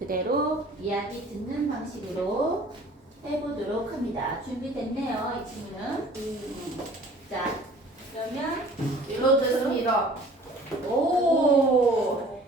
그대로 이야기 듣는 방식으로 해보도록 합니다. 준비됐네요, 이 친구는. 자, 그러면 됐습니다. 오,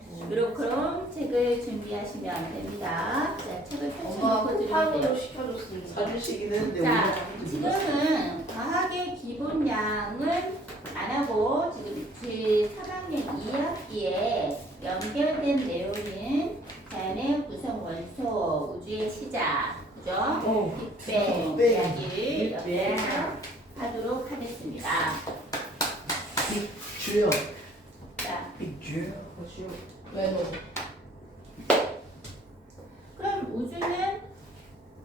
그럼 책을 준비하시면 됩니다. 자, 책을 엄마가 펼쳐놓고 쿠팡으로 드릴게요. 시켜줬습니다. 사주시긴 했는데 자, 지금은 과학의 기본량은 안 하고 지금 3학년 2학기에 연결된 내용인 자연의 구성 원소, 우주의 시작, 그죠? 빅뱅 빅뱅. 이야기를 옆에서 하도록 하겠습니다. 빅주요. 자, 빅주요. 왜노? 그럼 우주는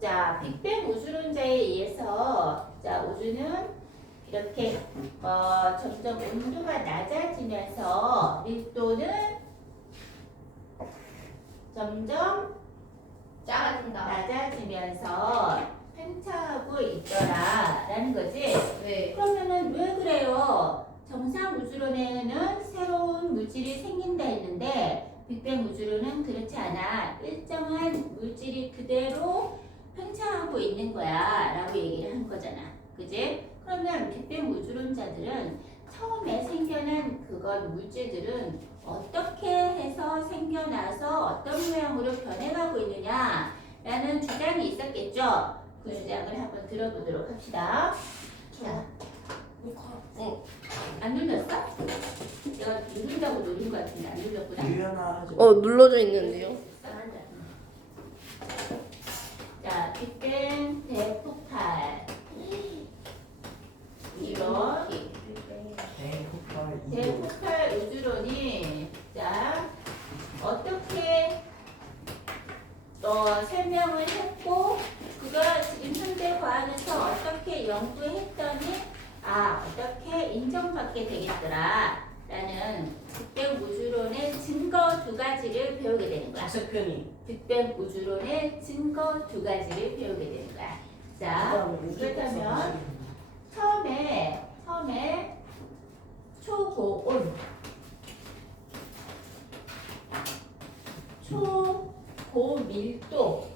자 빅뱅 우주론자에 의해서 자 우주는 이렇게 점점 온도가 낮아지면서 밀도는 점점 작아진다. 낮아지면서 팽창하고 있더라라는 거지. 네. 그러면은 왜 그래요? 정상 우주론에는 새로운 물질이 생긴다 했는데 빅뱅 우주론은 그렇지 않아. 일정한 물질이 그대로 팽창하고 있는 거야 라고 얘기를 한 거잖아. 그지? 그러면 빅뱅 우주론자들은 처음에 생겨난 그건 물질들은 어떻게 해서 생겨나서 어떤 모양으로 변해가고 있느냐 라는 주장이 있었겠죠? 그 주장을 한번 들어보도록 합시다. 자, 안 눌렀어? 내가 누른다고 누른 것 같은데 안 눌렀구나. 유연하죠. 눌러져 있는데요. 자, 빅뱅 대폭발 이런 대폭발 우주론이 자 어떻게 설명을 했고 그가 지금 현대 과학에서 어떻게 연구했더니 어떻게 인정받게 되겠더라 라는 빅뱅 우주론의 증거 두 가지를 배우게 되는 거야. 자세편이. 빅뱅 우주론의 증거 두 가지를 배우게 되는 거야. 자, 그렇다면 처음에 초고온 초고밀도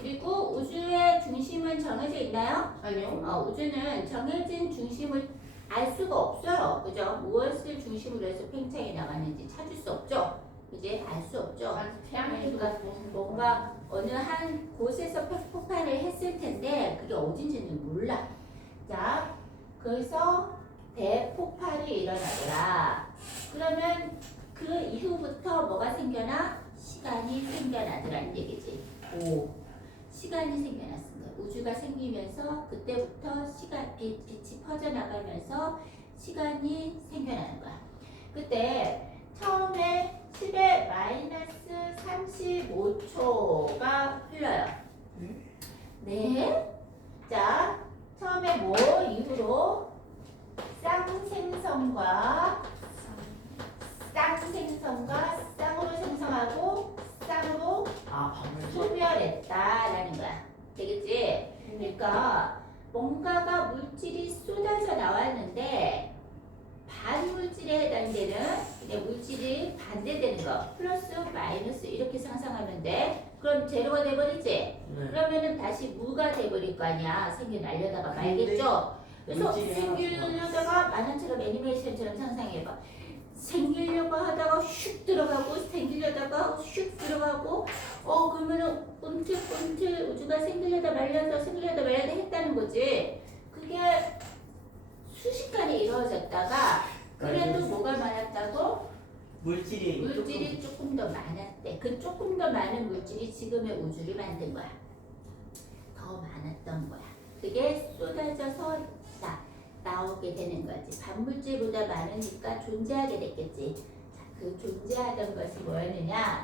그리고 우주의 중심은 정해져 있나요? 아니요. 우주는 정해진 중심을 알 수가 없어요. 그죠? 무엇을 중심으로 해서 팽창이 나갔는지 찾을 수 없죠. 그지? 알 수 없죠. 그러니까 뭔가 어느 한 곳에서 폭발을 했을 텐데 그게 어딘지는 몰라. 자, 그래서 대폭발이 일어나더라. 그러면 그 이후부터 뭐가 생겨나? 시간이 생겨나더라는 얘기지. 시간이 생겨났습니다. 우주가 생기면서 그때부터 빛이 퍼져나가면서 시간이 생겨나는 거야. 그때 처음에 10의 마이너스 35초가 흘러요. 네. 자, 처음에 뭐 이후로 쌍생성과 쌍으로 생성하고 쌍으로 소멸했다라는 거야. 되겠지? 그러니까 뭔가가 물질이 쏟아져 나왔는데 반물질에 해당되는 그냥 물질이 반대되는 거 플러스 마이너스 이렇게 상상하면 돼. 그럼 제로가 돼버리지? 그러면은 다시 무가 돼버릴 거 아니야. 생겨나려다가 말겠죠? 그래서 생기려다가 만화처럼 애니메이션처럼 상상해봐. 생기려고 하다가 슉 들어가고 생기려다가 슉 들어가고 그러면은 꿈틀꿈틀 우주가 생기려다 말려다 했다는 거지. 그게 순식간에 이루어졌다가 그래도 뭐가 많았다고? 물질이 조금 더 많았대. 그 조금 더 많은 물질이 지금의 우주를 만든 거야. 더 많았던 거야. 그게 쏟아져서 나오게 되는 거지. 반물질보다 많으니까 존재하게 됐겠지. 자, 그 존재하던 것이 뭐였느냐?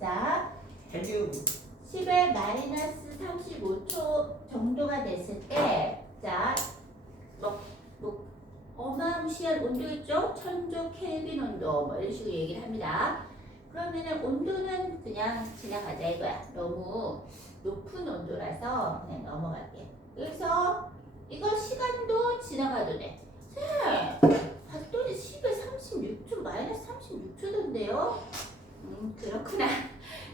자, 10의 마이너스 35초 정도가 됐을 때, 자, 어마무시한 온도겠죠? 1000조 켈빈 온도, 이런 식으로 얘기를 합니다. 그러면은 온도는 그냥 지나가자 이거야. 너무 높은 온도라서 그냥 넘어갈게. 그래서 이거 시간도 지나가도 돼. 봤더니 10에 36초, 마이너스 36초던데요? 그렇구나.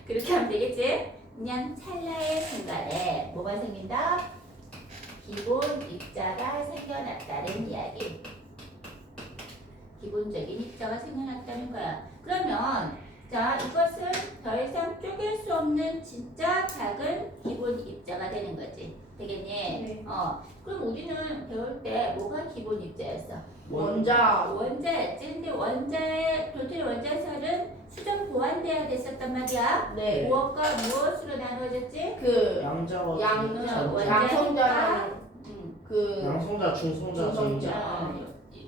그렇게 하면 되겠지? 그냥 찰나의 순간에 뭐가 생긴다? 기본 입자가 생겨났다는 이야기. 기본적인 입자가 생겨났다는 거야. 그러면 자, 이것은 더 이상 쪼갤 수 없는 진짜 작은 기본 입자가 되는 거지. 되겠니? 네. 그럼 우리는 배울 때 뭐가 기본 입자였어? 원자. 원자였지. 근데 원자의 도토리 원자설은 수정 보완돼야 됐었단 말이야. 네. 무엇과 무엇으로 나누어졌지? 그 양자와 양성자랑 그 양성자, 중성자, 중성자. 전자.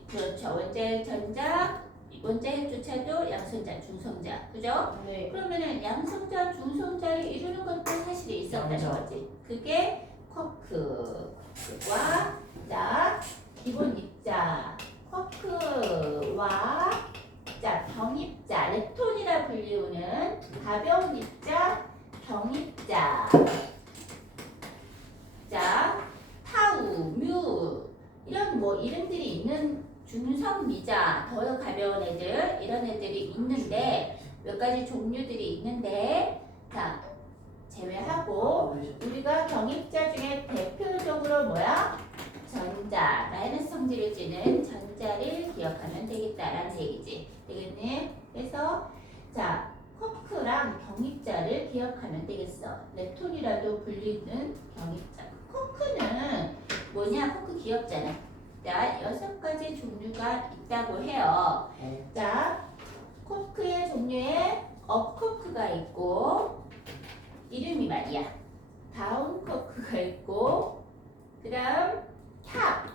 그렇죠. 원자의 전자, 원자핵조차도 양성자, 중성자. 그죠? 네. 그러면은 양성자, 중성자를 이루는 것도 사실이 있었다는 양자. 거지. 그게 쿼크와 자 기본 입자 쿼크와 자 병입자 렙톤이라 불리우는 가벼운 입자 병입자 자 타우 뮤 이런 뭐 이름들이 있는 중성 미자 더 가벼운 애들 이런 애들이 있는데 몇 가지 종류들이 있는데 자 제외하고 우리가 병입자 중에 대표적으로 뭐야? 전자, 마이너스 성질을 띠는 전자를 기억하면 되겠다라는 얘기지. 되겠니? 그래서 자, 쿼크랑 병입자를 기억하면 되겠어. 렙톤이라도 불리는 병입자. 쿼크는 뭐냐? 쿼크 귀엽잖아. 자, 6가지 종류가 있다고 해요. 자, 쿼크의 종류에 업쿼크가 있고 이름이 말이야. 다운 쿼크가 있고 그 다음 탑,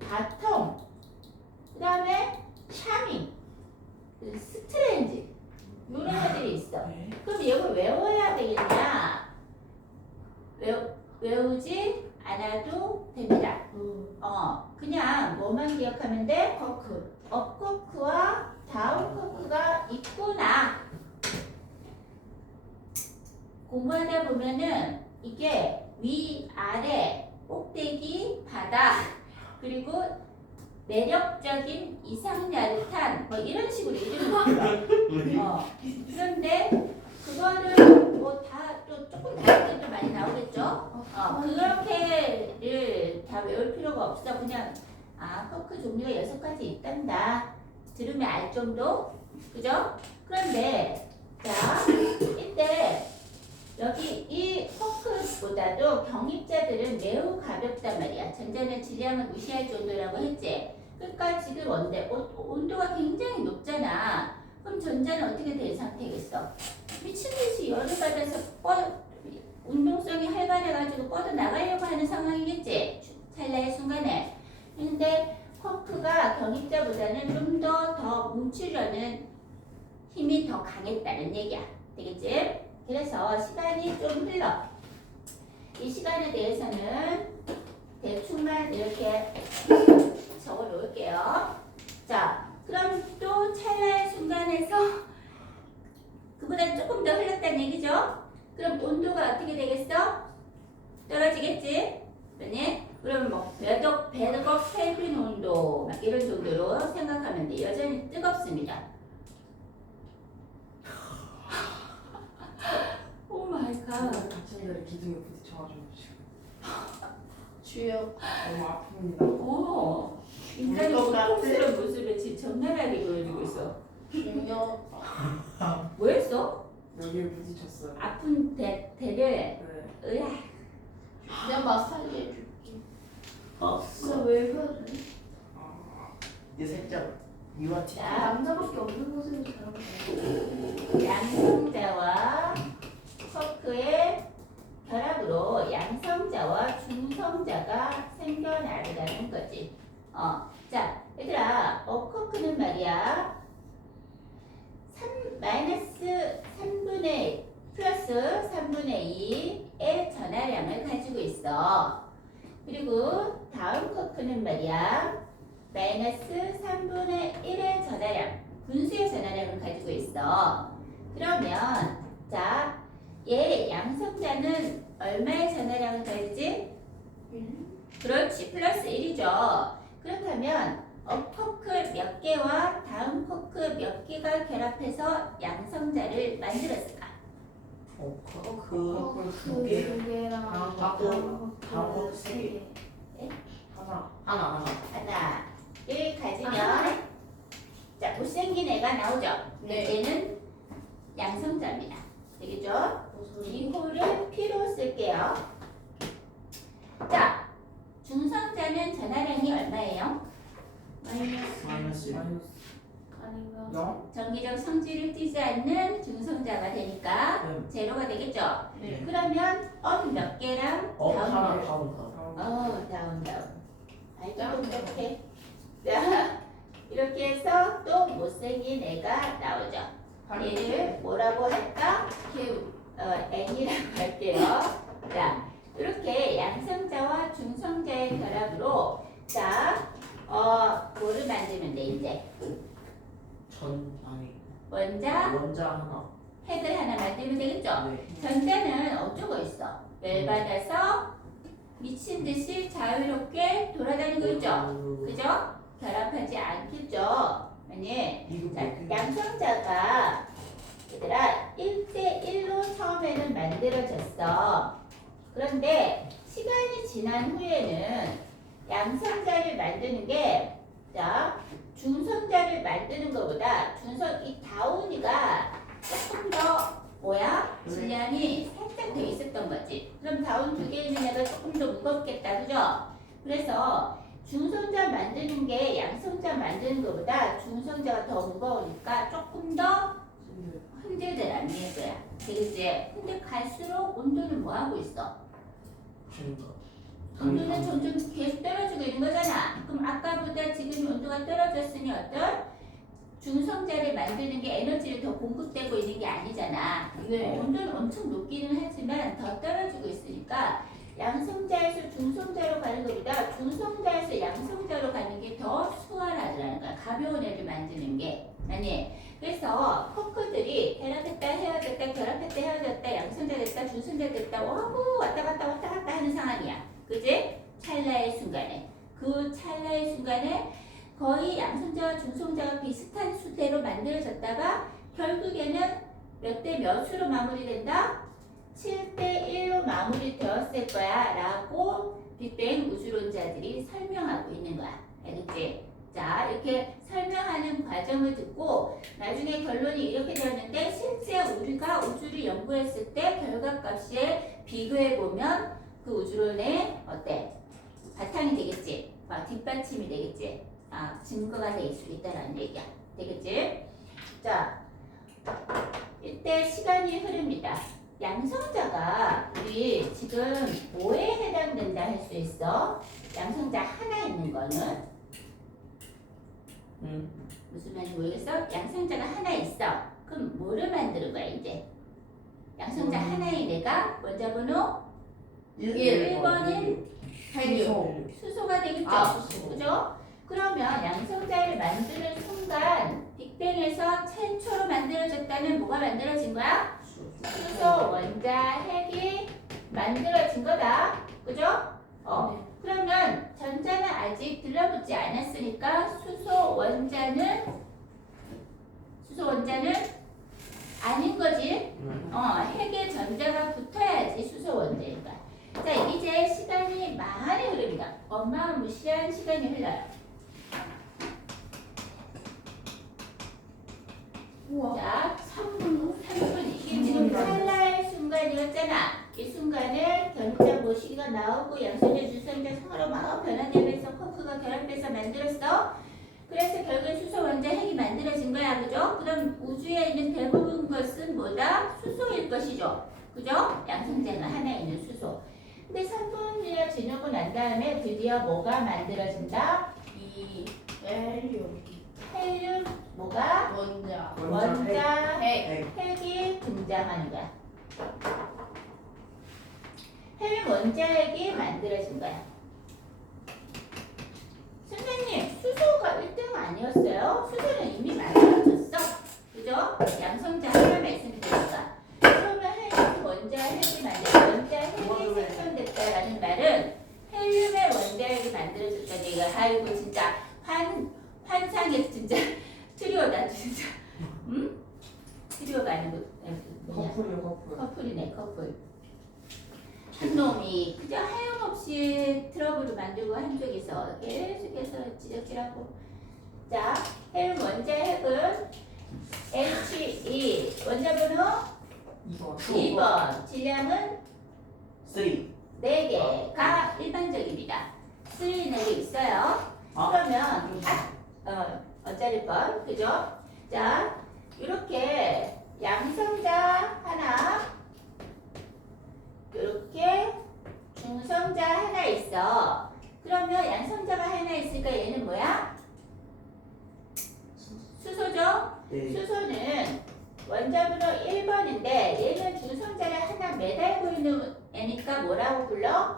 바텀 그 다음에 샤밍, 스트레인지 이런 애들이 있어. 그럼 이걸 외워야 되겠냐? 외우지 않아도 됩니다. 그냥 뭐만 기억하면 돼? 쿼크. 업쿼크와 다운 쿼크가 있구나. 공부하다 보면은 이게 위, 아래, 꼭대기, 바닥, 그리고 매력적인 이상야릇한 뭐 이런 식으로 이름을 불러. 그런데 그거를 뭐 다 또 조금 다른 게 또 많이 나오겠죠? 그렇게를 다 외울 필요가 없어. 그냥 쿼크 종류가 6가지 있단다. 들으면 알 정도? 그죠? 그런데 자, 이때 여기 이 쿼크보다도 병입자들은 매우 가볍단 말이야. 전자는 질량을 무시할 정도라고 했지. 그러니까 지금 온도가 굉장히 높잖아. 그럼 전자는 어떻게 될 상태겠어? 미친듯이 열을 받아서 운동성이 활발해가지고 뻗어나가려고 하는 상황이겠지. 찰나의 순간에. 근데 쿼크가 병입자보다는 좀 더 뭉치려는 힘이 더 강했다는 얘기야. 되겠지? 그래서 시간이 좀 흘러. 이 시간에 대해서는 대충만 이렇게 적어 놓을게요. 자, 그럼 또 찰나의 순간에서 그보다 조금 더 흘렀다는 얘기죠? 그럼 온도가 어떻게 되겠어? 떨어지겠지? 그러면 뭐 몇억 켈빈 온도 막 이런 정도로 생각하면 돼. 여전히 뜨겁습니다. 오 마이 갓. 자신들의 기둥에 부딪혀가지고 지금 주역. 너무 아픕니다. 오, 인간이 고통스러운 모습을 지금 적나라하게 보여주고 있어. 주역. 뭐 했어? 여기에 부딪혔어요. 아픈 대를 네. 으아. 내가 마사지 해줄게. 없어. 왜 그러지? 이게 살짝 유아티. 자, 남자밖에 없는 곳에서 잘하는 양성자와 쿼크의 결합으로 양성자와 중성자가 생겨나리라는 거지. 자, 얘들아, 쿼크는 말이야. 마이너스 3분의 플러스 3분의 2의 전하량을 가지고 있어. 그리고 다음 쿼크는 말이야. 마이너스 3분의 1의 전하량, 분수의 전하량을 가지고 있어. 그러면 자, 얘 양성자는 얼마의 전하량을 가지지? 그렇지, 플러스 1이죠. 그렇다면 쿼크 몇 개와 다음 쿼크 몇 개가 결합해서 양성자를 만들었을까? 두 개? 두 개랑 하고 세 개. 하나. 하나를 가지면 자 못생긴 애가 나오죠. 네. 얘는 양성자입니다. 되겠죠? 이호를 P로 쓸게요. 자 중성자는 전하량이 얼마예요? 마이너스 1. 아니면 0? 정기적 성질을 띠지 않는 중성자가 되니까 네. 제로가 되겠죠. 네. 그러면 몇 개랑 하나 다운. 다운. 다운. 아이고 똑똑해. 자 이렇게 해서 또 못생긴 애가 나오죠. 얘를 뭐라고 할까? N이라고 할게요. 자 이렇게 양성자와 중성자의 결합으로 뭐를 만들면 돼 이제 원자 하나. 핵을 하나 만들면 되겠죠. 네. 전자는 어쩌고 있어? 열받아서 미친 듯이 자유롭게 돌아다니고 있죠. 그죠? 결합하지 않겠죠. 아니, 이거 자, 양성자가 얘들아 1대1로 처음에는 만들어졌어. 그런데 시간이 지난 후에는 양성자를 만드는 게 중성자를 만드는 것보다 이 다운이가 조금 더 질량이 살짝 더 있었던 거지. 그럼 다운 두 개 있는 애가 조금 더 무겁겠다, 그죠? 그래서 중성자 만드는 게 양성자 만드는 것보다 중성자가 더 무거우니까 조금 더 흔들더라는 얘기야. 되겠지? 근데 갈수록 온도는 뭐 하고 있어? 온도는 점점 계속 떨어지고 있는 거잖아. 그럼 아까보다 지금 온도가 떨어졌으니 중성자를 만드는 게 에너지를 더 공급되고 있는 게 아니잖아. 네. 온도는 엄청 높기는 하지만 더 떨어지고 있으니까 양성자에서 중성자로 가는 것보다 중성자에서 양성자로 가는 게 더 수월하더라는 거야. 가벼운 애를 만드는 게. 아니, 그래서 쿼크들이 결합했다 헤어졌다 결합했다 헤어졌다 양성자 됐다 중성자 됐다 왔다 갔다 하는 상황이야. 그지? 찰나의 순간에. 그 찰나의 순간에 거의 양성자와 중성자가 비슷한 수대로 만들어졌다가 결국에는 몇 대 몇으로 마무리된다? 7대1로 마무리되었을 거야 라고 빅뱅 우주론자들이 설명하고 있는 거야. 알겠지? 자, 이렇게 설명하는 과정을 듣고 나중에 결론이 이렇게 되었는데 실제 우리가 우주를 연구했을 때 결과값에 비교해보면 그 우주론의 바탕이 되겠지? 뒷받침이 되겠지? 증거가 될 수 있다는 얘기야. 되겠지? 자, 이때 시간이 흐릅니다. 양성자가 우리 지금 뭐에 해당된다 할 수 있어? 양성자 하나 있는 거는 무슨 말인지 모르겠어? 양성자가 하나 있어. 그럼 뭐를 만드는 거야 이제? 양성자 하나의 내가 원자번호 1번인 헬륨. 수소가 되겠죠? 수소. 그죠? 그러면 양성자를 만드는 순간 빅뱅에서 최초로 만들어졌다는 뭐가 만들어진 거야? 수소 원자 핵이 만들어진 거다. 그죠? 그러면 전자는 아직 들러붙지 않았으니까 수소 원자는 아닌 거지. 핵에 전자가 붙어야지 수소 원자니까. 자, 이제 시간이 많이 흐릅니다. 어마무시한 시간이 흘러요. 우와. 자, 3분. 이게 지금 찰나의 순간이었잖아. 이 순간을 결합장 모시기가 나오고 양성자, 중성자 서로 막 변화되면서 쿼크가 결합해서 만들었어. 그래서 결국엔 수소 원자 핵이 만들어진 거야. 그죠? 그럼 우주에 있는 대부분 것은 뭐다? 수소일 것이죠. 그죠? 양성자가 하나 있는 수소. 근데 3분이나 지나고 난 다음에 드디어 뭐가 만들어진다? 이 헬륨 뭐가? 원자 핵이 등장하는 거야. 헬륨 원자 핵이 만들어진 거야. 선생님, 수소가 1등 아니었어요? 수소는 이미 만들어졌어. 그죠? 양성자 하나만 있으면 되니까. 그러면 헬륨 원자 핵이 원자 핵이 생성됐다라는 말은 헬륨의 원자 핵이 만들어졌다는 얘기가 아이고 진짜 환상의 진짜 트리오다 진짜. 응? 트리오가 아니고 뭐냐? 커플이요, 커플. 커플이네, 커플. 한 놈이 그저 하염없이 트러블을 만들고 한쪽에서 계속해서 지적질하고. 자, 핵 원자 핵은 He. 원자 번호 2번. 2번. 질량은 3. 4개가 일반적입니다. 3 4개 있어요. 그러면 어짜리 번, 그죠? 자, 이렇게 양성자 하나, 이렇게 중성자 하나 있어. 그러면 양성자가 하나 있으니까 얘는 뭐야? 수소죠? 네. 수소는 원자번호 1번인데 얘는 중성자를 하나 매달고 있는 애니까 뭐라고 불러?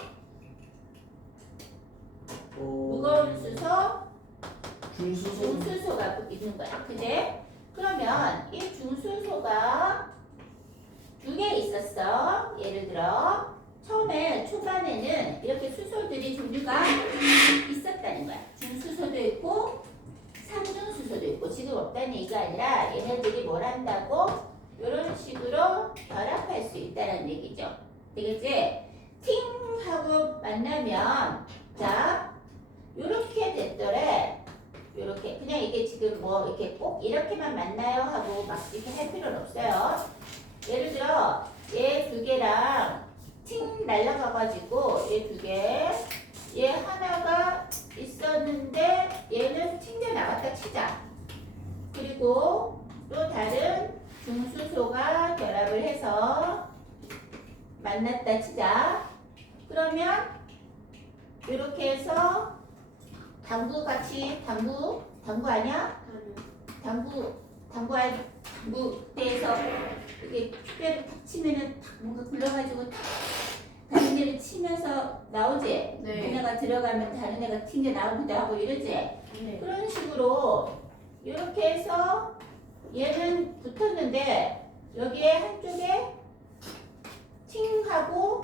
무거운 수소, 중수소. 중수소가 있는 거야. 그지? 그러면 이 중수소가 2개 있었어. 예를 들어 처음에 초반에는 이렇게 수소들이 종류가 있었다는 거야. 중수소도 있고 삼중수소도 있고. 지금 없다는 얘기가 아니라 얘네들이 뭘 한다고? 이런 식으로 결합할 수 있다는 얘기죠. 되겠지? 팅 하고 만나면 자 요렇게 됐더래. 요렇게 그냥 이게 지금 뭐 이렇게 꼭 이렇게만 만나요 하고 막 이렇게 할 필요는 없어요. 예를 들어 얘 2개랑 팅 날라가가지고 얘 2개, 얘 하나가 있었는데 얘는 튕겨 나갔다 치자. 그리고 또 다른 중수소가 결합을 해서 만났다 치자. 그러면 이렇게 해서 당구 같이 당구 아니야? 당구대에서 이렇게 뼈를 탁 치면은 탁 뭔가 굴러가지고 탁 다른 데를 치면서 나오지? 네. 얘네가 들어가면 다른 애가 튕겨 나오기도 하고 이러지? 네. 그런 식으로 이렇게 해서 얘는 붙었는데 여기에 한쪽에 팅 하고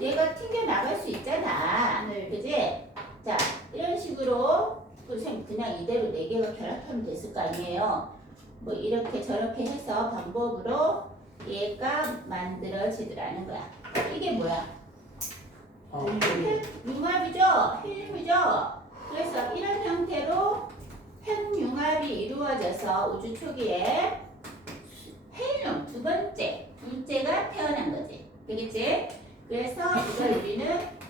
얘가 튕겨 나갈 수 있잖아. 네. 그지? 자, 이런 식으로 그냥 이대로 4개가 결합하면 됐을 거 아니에요. 뭐 이렇게 저렇게 해서 방법으로 얘가 만들어지더라는 거야. 이게 뭐야? 융합이죠? 헬륨이죠? 그래서 이런 형태로 핵융합이 이루어져서 우주 초기에 헬륨 둘째가 태어난 거지. 되겠지? 그래서 이걸 우리는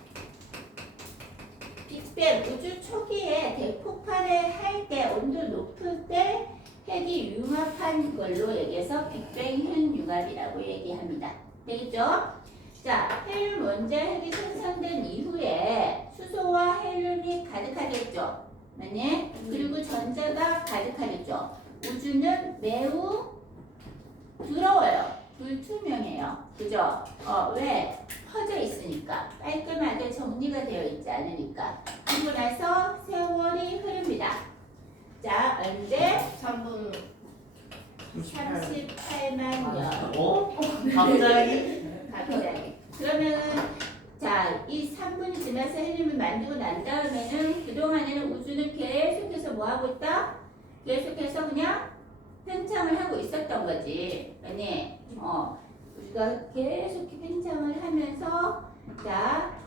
빅뱅 우주 초기에 대폭발을 할 때 온도 높을 때 핵이 융합한 걸로 얘기해서 빅뱅 핵융합이라고 얘기합니다. 되겠죠? 자, 헬륨 원자 핵이 생성된 이후에 수소와 헬륨이 가득하겠죠. 맞니? 그리고 전자가 가득하겠죠. 우주는 매우 더러워요. 불투명해요. 그죠? 왜? 퍼져 있으니까. 깔끔하게 정리가 되어 있지 않으니까. 그리고 나서 세월이 흐릅니다. 자, 언제? 3분 38만 년. 갑자기? 갑자기. 그러면은 자, 이 3분이 지나서 헬륨을 만들고 난 다음에는 그동안에는 우주는 계속해서 뭐 하고 있다? 계속해서 그냥 팽창을 하고 있었던 거지. 아니, 우리가 계속 팽창을 하면서 자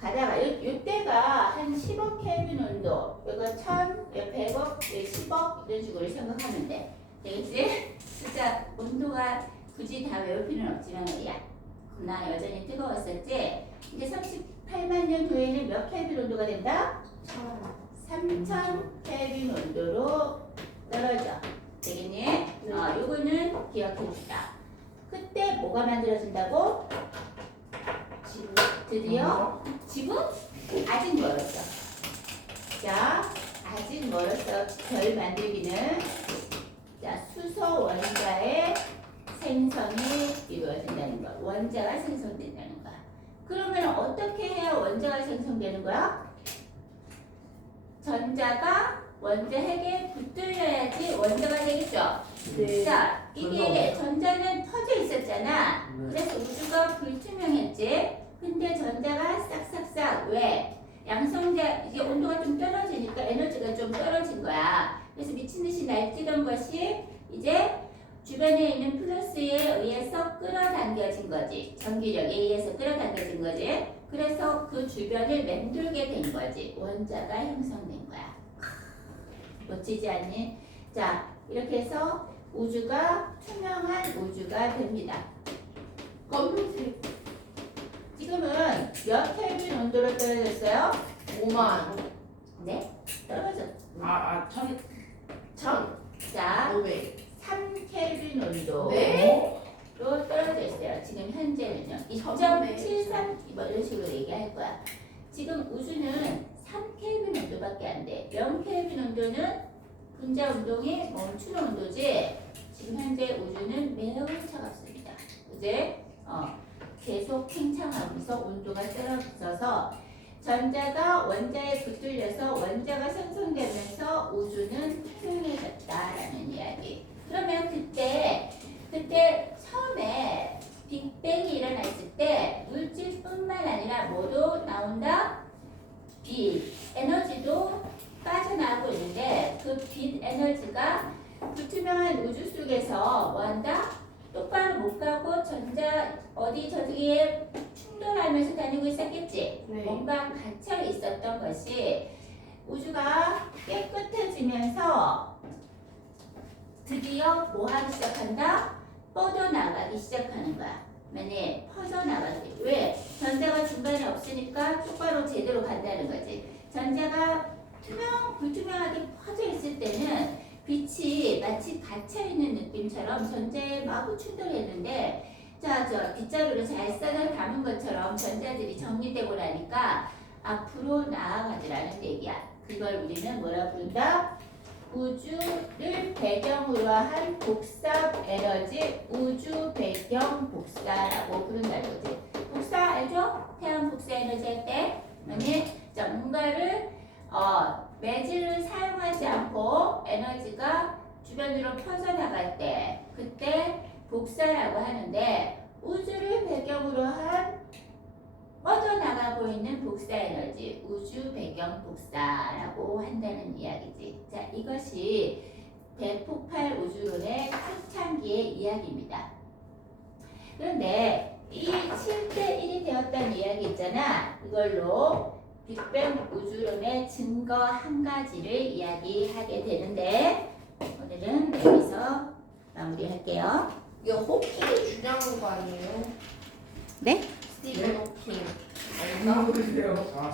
가다가 이때가 한 10억 켈빈 온도, 이거 1000, 100억, 10억 이런 식으로 생각하면 돼. 되겠지? 진짜 온도가 굳이 다 외울 필요는 없지만 말이야. 나 여전히 뜨거웠었지. 이제 38만 년 후에는 몇 켈빈 온도가 된다? 3000 켈빈 온도로 떨어져. 되겠니? 요거는 기억해주자. 그때 뭐가 만들어진다고? 드디어 지금 아직 멀었어. 자, 아직 멀었어. 별 만들기는 자 수소 원자의 생성이 이루어진다는 거야. 원자가 생성된다는 거야. 그러면 어떻게 해야 원자가 생성되는 거야? 전자가 원자 핵에 붙들려야지 원자가 되겠죠. 네. 자, 이게 전자는 터져 있었잖아. 네. 그래서 우주가 불투명했지. 근데 전자가 싹싹싹 왜? 양성자 이제 온도가 좀 떨어지니까 에너지가 좀 떨어진 거야. 그래서 미친 듯이 날뛰던 것이 이제 주변에 있는 플러스에 의해서 끌어당겨진 거지. 전기력 A에서 끌어당겨진 거지. 그래서 그 주변을 맴돌게 된 거지. 원자가 형성된 거야. 멋지지 않니? 자, 이렇게 해서 우주가 투명한 우주가 됩니다. 검은색. 지금은 몇 켈빈 온도로 떨어졌어요? 5만. 네, 떨어졌. 천. 천. 자, 500. 3켈빈 온도로 네? 떨어져 있어요. 지금 현재는요. 처음에. 2.73 뭐 이런 식으로 얘기할 거야. 지금 우주는 3켈빈 온도밖에 안 돼. 0켈빈 온도는 분자 운동이 멈추는 온도지. 지금 현재 우주는 매우 차갑습니다. 그제? 계속 팽창하면서 온도가 떨어져서 전자가 원자에 붙들려서 원자가 생성되면서 우주는 투명해졌다라는 이야기. 그러면 그때 처음에 빅뱅이 일어났을 때 물질뿐만 아니라 뭐도 나온다? 빛, 에너지도 빠져나오고 있는데 그 빛 에너지가 불투명한 우주 속에서 뭐한다? 똑바로 못 가고 전자 어디 저기에 충돌하면서 다니고 있었겠지. 네. 뭔가 갇혀 있었던 것이 우주가 깨끗해지면서 드디어 뭐 하기 시작한다? 뻗어나가기 시작하는 거야. 만약 퍼져나가기. 왜? 전자가 중간에 없으니까 똑바로 제대로 간다는 거지. 전자가 불투명하게 퍼져 있을 때는 빛이 마치 갇혀있는 느낌처럼 전자에 마구 충돌했는데 자, 저 빗자루를 잘 써서 담은 것처럼 전자들이 정리되고 나니까 앞으로 나아가더라는 얘기야. 그걸 우리는 뭐라 부른다? 우주를 배경으로 한 복사 에너지, 우주 배경 복사라고 부른다는 거지. 복사 알죠? 태양 복사 에너지 할 때. 자, 뭔가를 매질을 사용하지 않고 에너지가 주변으로 퍼져나갈 때 그때 복사라고 하는데 우주를 배경으로 한 뻗어나가고 있는 복사 에너지 우주 배경 복사라고 한다는 이야기지. 자, 이것이 대폭발 우주론의 초창기의 이야기입니다. 그런데 이 7대 1이 되었다는 이야기 있잖아. 이걸로 빅뱅 우주론의 증거 한 가지를 이야기하게 되는데 오늘은 여기서 마무리할게요. 이거 호킹이 주장한 거 아니에요? 네? 스티븐 호킹. 아닌가? 그래요. 아,